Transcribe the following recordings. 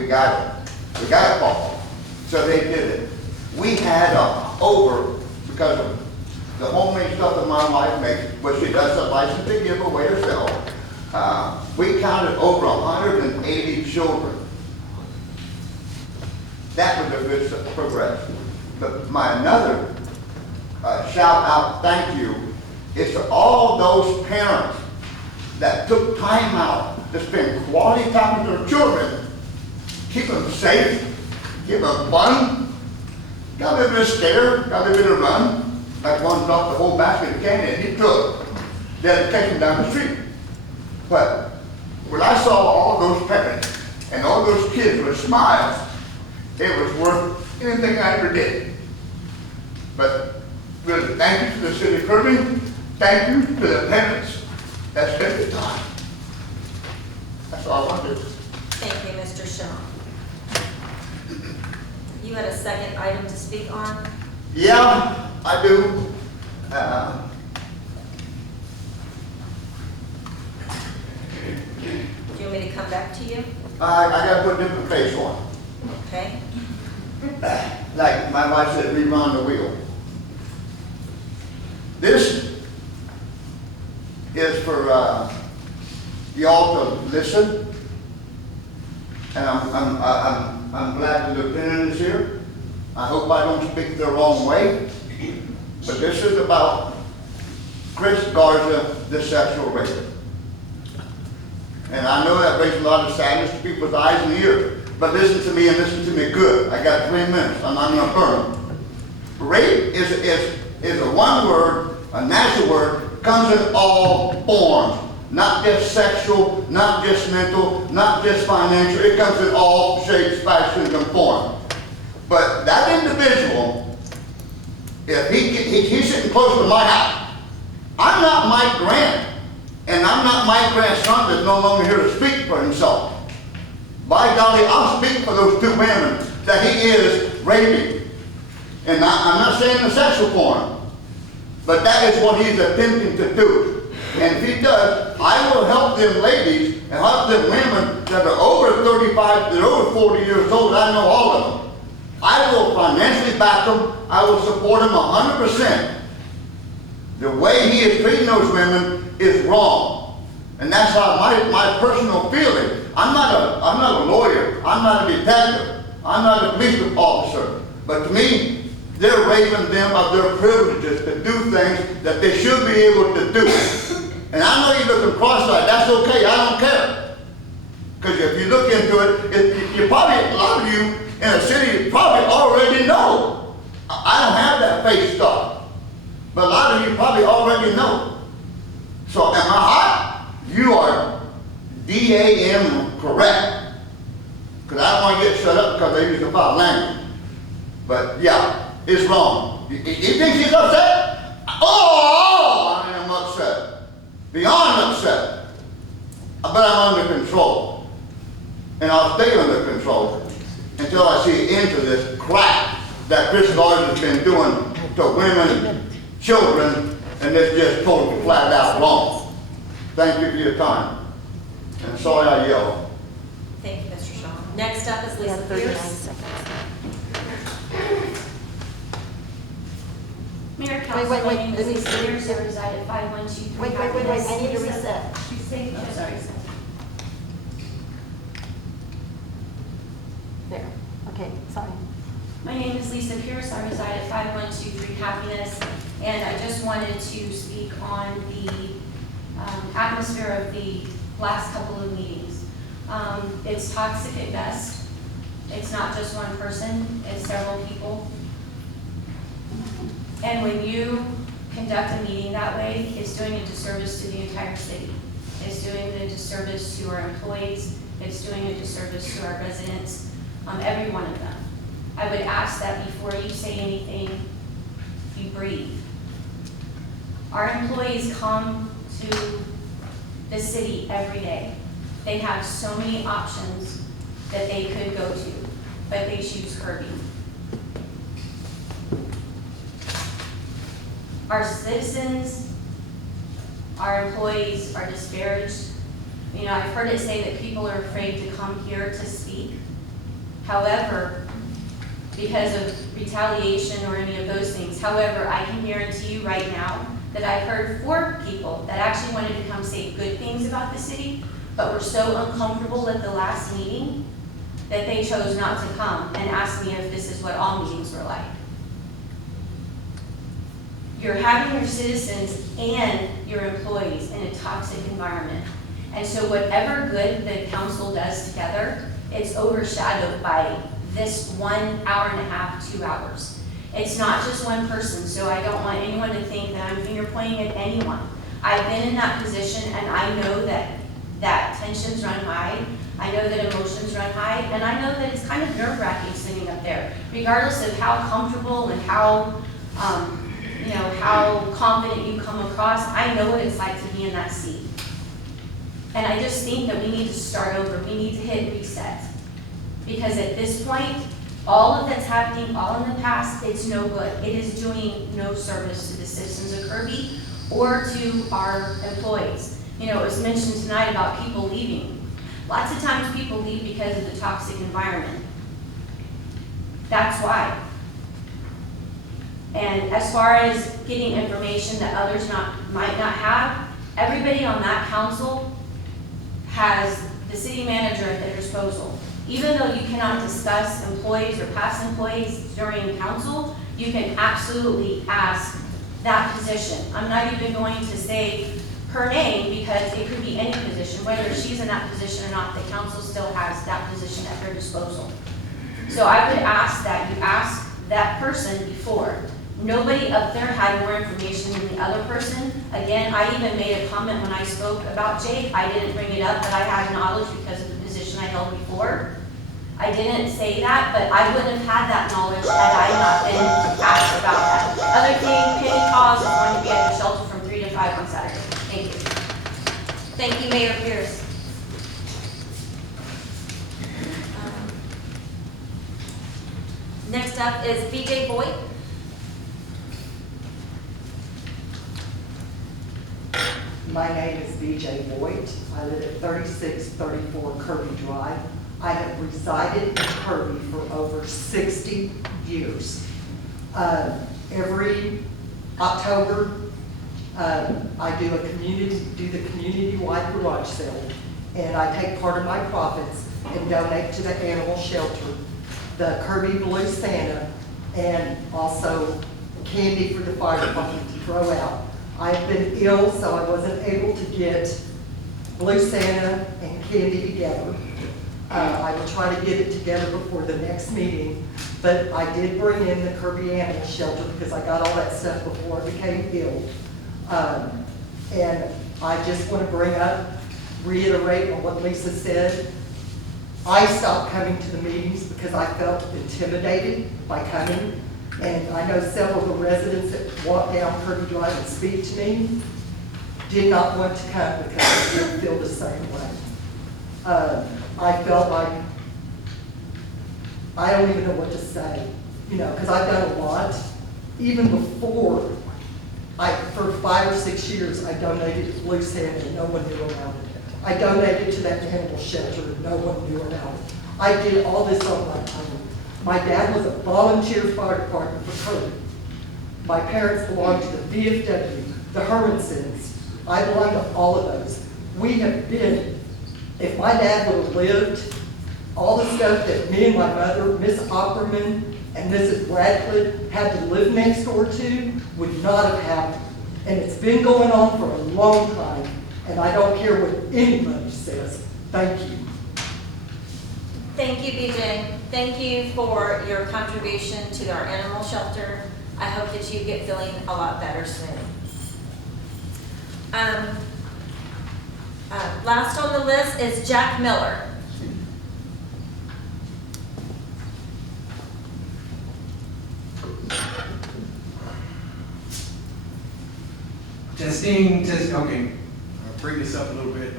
we got it. We got it, Paul. So they did it. We had because of the homemade stuff that my wife makes, but she does a license to give away herself. We counted over 180 children. That was a good progression. But my another shout out thank you is to all those parents that took time out to spend quality time with their children, keep them safe, give them fun, got a little bit of scare, got a little bit of run. Like one dropped the whole basket of candy and he took. Then take him down the street. But when I saw all those parents and all those kids with smiles, it was worth anything I ever did. But really, thank you to the city of Kirby. Thank you to the parents that spent the time. That's all I wanted. Thank you, Mr. Shaw. You had a second item to speak on? Yeah, I do. Do you want me to come back to you? I got to put a different face on. Okay. Like my wife said, rerun the wheel. This is for y'all to listen, and I'm glad the lieutenant is here. I hope I don't speak the wrong way, but this is about Chris Garza, the sexual rapist. And I know that brings a lot of sadness to people's eyes and ears, but listen to me and listen to me good. I got 3 minutes. I'm not going to burn. Rape is a one word, a natural word, comes in all forms. Not just sexual, not just mental, not just financial. It comes in all shapes, fashions, and forms. But that individual, if he's sitting close to my house, I'm not Mike Grant, and I'm not Mike Grant's son that's no longer here to speak for himself. By golly, I'll speak for those 2 women that he is raping. And I'm not saying the sexual form, but that is what he's attempting to do. And if he does, I will help them ladies and help them women that are over 35, that are over 40 years old. I know all of them. I will financially back them. I will support them 100%. The way he is treating those women is wrong. And that's how my personal feeling. I'm not a lawyer. I'm not a detective. I'm not a police officer. But to me, they're raping them of their privileges to do things that they should be able to do. And I know you're looking cross-eyed. That's okay. I don't care. Because if you look into it, you probably, a lot of you in a city probably already know. I don't have that face stuff. But a lot of you probably already know. So am I hot? You are DAM correct. Because I don't want to get shut up because they use the foul language. But yeah, it's wrong. You think she's upset? Oh, I am upset. Beyond upset. But I'm under control. And I'll stay under control until I see an end to this crap that Chris Garza has been doing to women, children, and it's just totally flat out wrong. Thank you for your time. And sorry I yelled. Thank you, Mr. Shaw. Next up is Lisa 39 Pierce. seconds. Mayor, Council, Wait, my name is let me Lisa see. Pierce. I reside at 5123 Wait, I need to reset. She's saying, oh, sorry. There, okay, sorry. My name is Lisa Pierce. I reside at 5123 Happiness, and I just wanted to speak on the atmosphere of the last couple of meetings. It's toxic at best. It's not just one person, it's several people. And when you conduct a meeting that way, it's doing a disservice to the entire city. It's doing a disservice to our employees. It's doing a disservice to our residents, every one of them. I would ask that before you say anything, you breathe. Our employees come to the city every day. They have so many options that they could go to, but they choose Kirby. Our citizens, our employees are disparaged. You know, I've heard it say that people are afraid to come here to speak. However, because of retaliation or any of those things. However, I can guarantee you right now that I've heard 4 people that actually wanted to come say good things about the city, but were so uncomfortable at the last meeting that they chose not to come and ask me if this is what all meetings were like. You're having your citizens and your employees in a toxic environment. And so whatever good the council does together, it's overshadowed by this 1 hour and a half, 2 hours. It's not just one person, so I don't want anyone to think that I'm finger pointing at anyone. I've been in that position and I know that tensions run high. I know that emotions run high, and I know that it's kind of nerve-wracking sitting up there, regardless of how comfortable and how, how confident you come across. I know what it's like to be in that seat. And I just think that we need to start over. We need to hit reset. Because at this point, all of that's happening, all in the past, it's no good. It is doing no service to the citizens of Kirby or to our employees. It was mentioned tonight about people leaving. Lots of times people leave because of the toxic environment. That's why. And as far as getting information that others might not have, everybody on that council has the city manager at their disposal. Even though you cannot discuss employees or past employees during council, you can absolutely ask that position. I'm not even going to say her name because it could be any position. Whether she's in that position or not, the council still has that position at their disposal. So I would ask that you ask that person before. Nobody up there had more information than the other person. Again, I even made a comment when I spoke about Jake. I didn't bring it up, but I had knowledge because of the position I held before. I didn't say that, but I wouldn't have had that knowledge had I not been asked about that. Other thing, Penny Paws is going to be at the shelter from 3 to 5 on Saturday. Thank you. Thank you, Mayor Pierce. Next up is BJ Boyd. My name is BJ Boyd. I live at 3634 Kirby Drive. I have resided in Kirby for over 60 years. Every October, I do the community-wide garage sale, and I take part of my profits and donate to the animal shelter, the Kirby Blue Santa, and also candy for the fire department to throw out. I've been ill, so I wasn't able to get Blue Santa and candy together. I will try to get it together before the next meeting, but I did bring in the Kirby Animal Shelter because I got all that stuff before I became ill. And I just want to reiterate on what Lisa said. I stopped coming to the meetings because I felt intimidated by coming. And I know several of the residents that walk down Kirby Drive and speak to me did not want to come because they didn't feel the same way. I felt like, I don't even know what to say, because I've done a lot. Even before, for 5 or 6 years, I donated to Blue Santa and no one knew about it. I donated to that animal shelter and no one knew about it. I did all this on my own. My dad was a volunteer fire department for Kirby. My parents belonged to the VFW, the Hermansons. I belong to all of those. We have been, if my dad would have lived, all the stuff that me and my mother, Miss Opperman and Mrs. Radcliffe had to live next door to would not have happened. And it's been going on for a long time, and I don't care what anybody says. Thank you. Thank you, BJ. Thank you for your contribution to our animal shelter. I hope that you get feeling a lot better soon. Last on the list is Jack Miller. Testing, okay. I'll bring this up a little bit.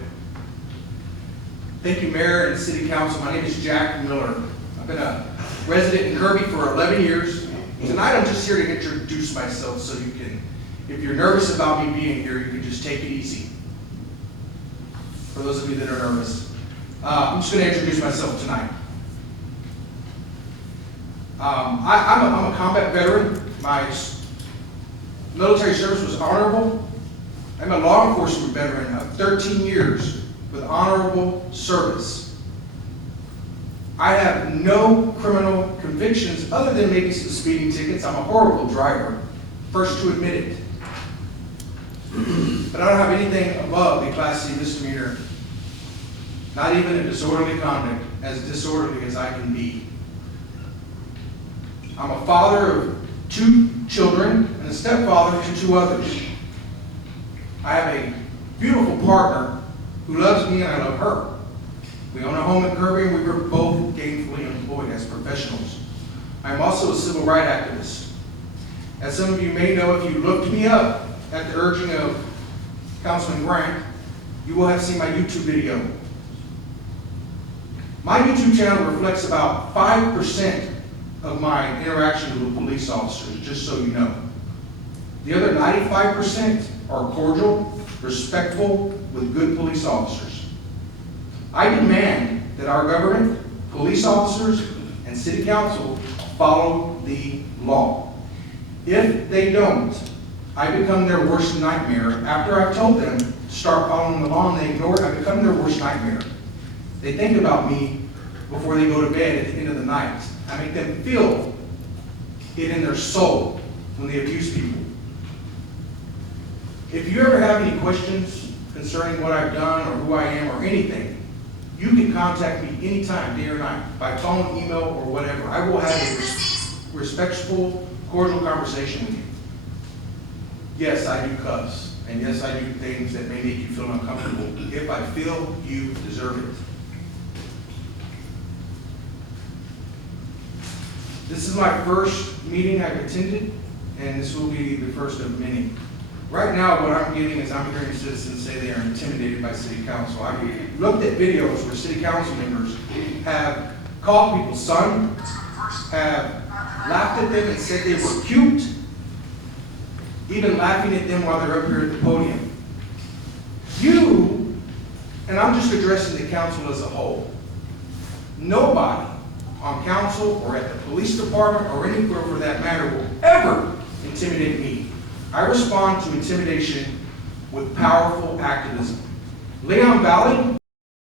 Thank you, Mayor and City Council. My name is Jack Miller. I've been a resident in Kirby for 11 years. Tonight I'm just here to introduce myself so you can, if you're nervous about me being here, you can just take it easy. For those of you that are nervous. I'm just going to introduce myself tonight. I'm a combat veteran. My military service was honorable. I'm a law enforcement veteran of 13 years with honorable service. I have no criminal convictions other than maybe some speeding tickets. I'm a horrible driver, first to admit it. But I don't have anything above a Class C misdemeanor, not even a disorderly conduct, as disorderly as I can be. I'm a father of 2 children and a stepfather to 2 others. I have a beautiful partner who loves me and I love her. We own a home in Kirby and we were both gainfully employed as professionals. I am also a civil rights activist. As some of you may know, if you looked me up at the urging of Councilman Grant, you will have seen my YouTube video. My YouTube channel reflects about 5% of my interaction with police officers, just so you know. The other 95% are cordial, respectful, with good police officers. I demand that our government, police officers, and city council follow the law. If they don't, I become their worst nightmare. After I've told them to start following the law and they ignore it, I become their worst nightmare. They think about me before they go to bed at the end of the night. I make them feel it in their soul when they abuse people. If you ever have any questions concerning what I've done or who I am or anything, you can contact me anytime, day or night, by phone, email, or whatever. I will have a respectful, cordial conversation with you. Yes, I do cuss, and yes, I do things that may make you feel uncomfortable if I feel you deserve it. This is my first meeting I've attended, and this will be the first of many. Right now, what I'm getting is I'm hearing citizens say they are intimidated by city council. I've looked at videos where city council members have called people son, have laughed at them and said they were cute, even laughing at them while they're up here at the podium. You, and I'm just addressing the council as a whole, nobody on council or at the police department or anywhere for that matter will ever intimidate me. I respond to intimidation with powerful activism. Leon Valley